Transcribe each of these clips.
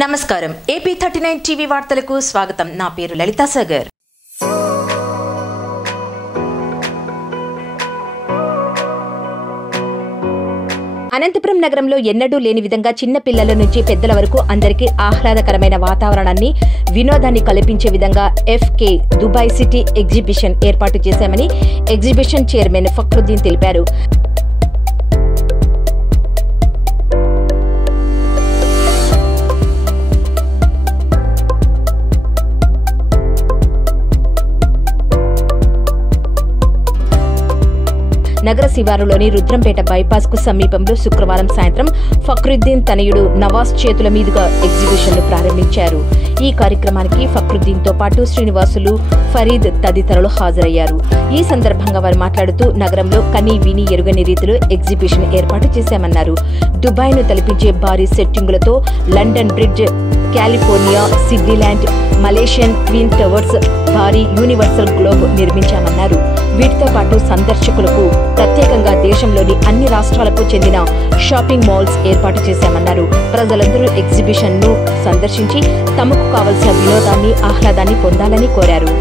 నమస్కారం AP39 TV వార్తలకు స్వాగతం. నా పేరు లలితా సాగర్. అనంతపురం నగరంలో ఎన్నడూ లేని విధంగా చిన్న పిల్లల నుంచి పెద్దల వరకు అందరికీ ఆహ్లాదకరమైన వాతావరణాన్ని వినోదాన్ని కల్పించే విధంగా FK దుబాయ్ సిటీ ఎగ్జిబిషన్ ఏర్పాటు చేశామని ఎగ్జిబిషన్ చైర్మన్ ఫక్రుద్దీన్ తెలిపారు. నగర శివారులోని రుద్రంపేట బైపాస్ కు సమీపంలో శుక్రవారం సాయంత్రం ఫక్రుద్దీన్ తనయుడు నవాజ్ చేతుల మీదుగా ఎగ్జిబిషన్ ను ప్రారంభించారు. ఈ కార్యక్రమానికి ఫక్రుద్దీన్ తో పాటు శ్రీనివాసులు, ఫరీద్ తదితరులు హాజరయ్యారు. ఈ సందర్భంగా వారు మాట్లాడుతూ నగరంలో కనీ విని ఎరుగని రీతిలో ఎగ్జిబిషన్ ఏర్పాటు చేశామన్నారు. దుబాయ్ ను తలపించే భారీ సెట్టింగులతో London bridge, California, Sydneyland, Malaysian twin towers, భారీ యూనివర్సల్ గ్లోబ్ నిర్మించామన్నారు. వీటితో పాటు సందర్శకులకు ప్రత్యేకంగా దేశంలోని అన్ని రాష్ట్రాలకు చెందిన షాపింగ్ మాల్స్ ఏర్పాటు చేశామన్నారు. ప్రజలందరూ ఎగ్జిబిషన్ ను సందర్శించి తమకు కావలసిన వినోదాన్ని, ఆహ్లాదాన్ని పొందాలని కోరారు.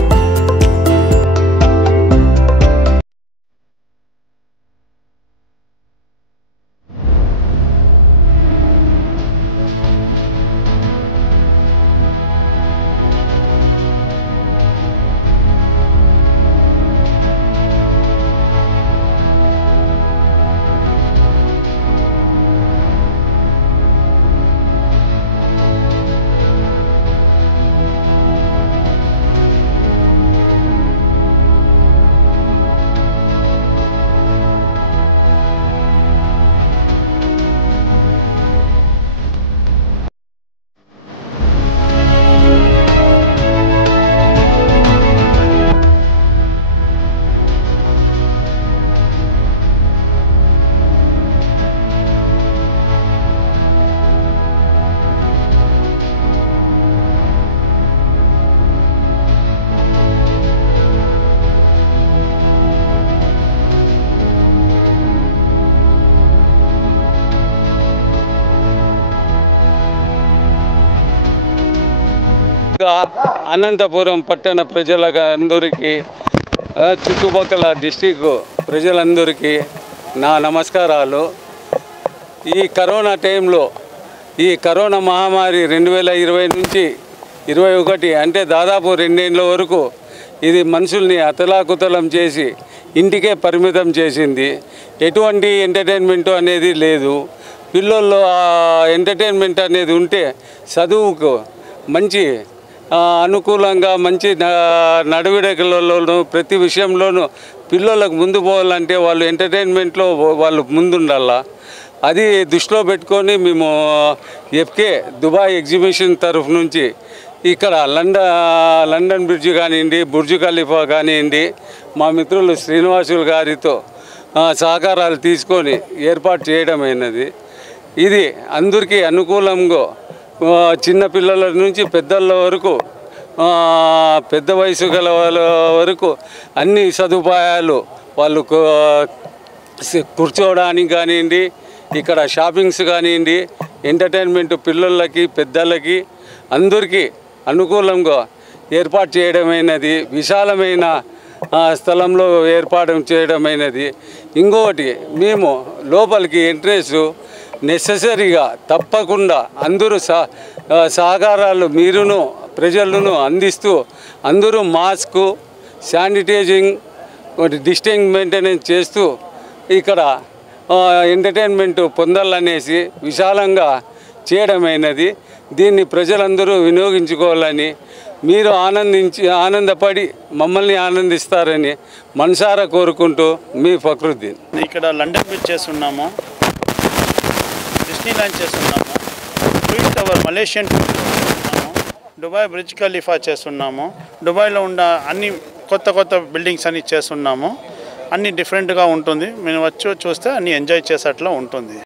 అనంతపురం పట్టణ ప్రజలందరికీ, చుట్టుపక్కల డిస్టిక్ ప్రజలందరికీ నా నమస్కారాలు. ఈ కరోనా టైంలో, ఈ కరోనా మహమ్మారి 2020 నుంచి 21 అంటే దాదాపు 2 ఏళ్ళ వరకు ఇది మనుషుల్ని అతలాకుతలం చేసి ఇంటికే పరిమితం చేసింది. ఎటువంటి ఎంటర్టైన్మెంట్ అనేది లేదు. పిల్లల్లో ఎంటర్టైన్మెంట్ అనేది ఉంటే చదువుకు మంచి అనుకూలంగా, మంచి నడవడికలలోనూ ప్రతి విషయంలోనూ పిల్లలకు ముందు పోవాలంటే వాళ్ళు ఎంటర్టైన్మెంట్లో వాళ్ళు ముందుండాల. అది దృష్టిలో పెట్టుకొని మేము FK దుబాయ్ ఎగ్జిబిషన్ తరఫు నుంచి ఇక్కడ లండన్ బ్రిడ్జ్ కానివ్వండి, బుర్జ్ ఖలీఫా కానివ్వండి, మా మిత్రులు శ్రీనివాసులు గారితో సహకారాలు తీసుకొని ఏర్పాటు చేయడమైనది. ఇది అందరికీ అనుకూలంగా చిన్నపిల్లల నుంచి పెద్దల వరకు, పెద్ద వయసు గల వాళ్ళ వరకు అన్ని సదుపాయాలు, వాళ్ళు కూర్చోవడానికి కానివ్వండి, ఇక్కడ షాపింగ్స్ కానివ్వండి, ఎంటర్టైన్మెంట్ పిల్లలకి పెద్దలకి అందరికీ అనుకూలంగా ఏర్పాటు చేయడమైనది. విశాలమైన స్థలంలో ఏర్పాటు చేయడమైనది. ఇంకొకటి, మేము లోపలికి ఎంట్రెన్స్ నెససరీగా తప్పకుండా అందరూ సహకారాలు మీరును ప్రజలను అందిస్తూ అందరూ మాస్కు, శానిటైజింగ్, డిస్టెన్స్ మెయింటెనెన్స్ చేస్తూ ఇక్కడ ఎంటర్టైన్మెంట్ పొందాలనేసి విశాలంగా చేయడమైనది. దీన్ని ప్రజలందరూ వినియోగించుకోవాలని, మీరు ఆనందపడి మమ్మల్ని ఆనందిస్తారని మనసారా కోరుకుంటూ మీ ఫక్రుద్దీన్. ఇక్కడ లండన్ బ్రిడ్జ్ చేస్తున్నాము, డిస్నీలాండ్ చేస్తున్నాము, ట్విన్ టవర్ మలేషియన్ చేస్తున్నాము, దుబాయ్ బ్రిడ్జ్ ఖలీఫా చేస్తున్నాము. దుబాయ్లో ఉన్న అన్ని కొత్త బిల్డింగ్స్ అన్ని చేస్తున్నాము. అన్ని డిఫరెంట్గా ఉంటుంది. మేము వచ్చి చూస్తే అన్ని ఎంజాయ్ చేసేట్లా ఉంటుంది.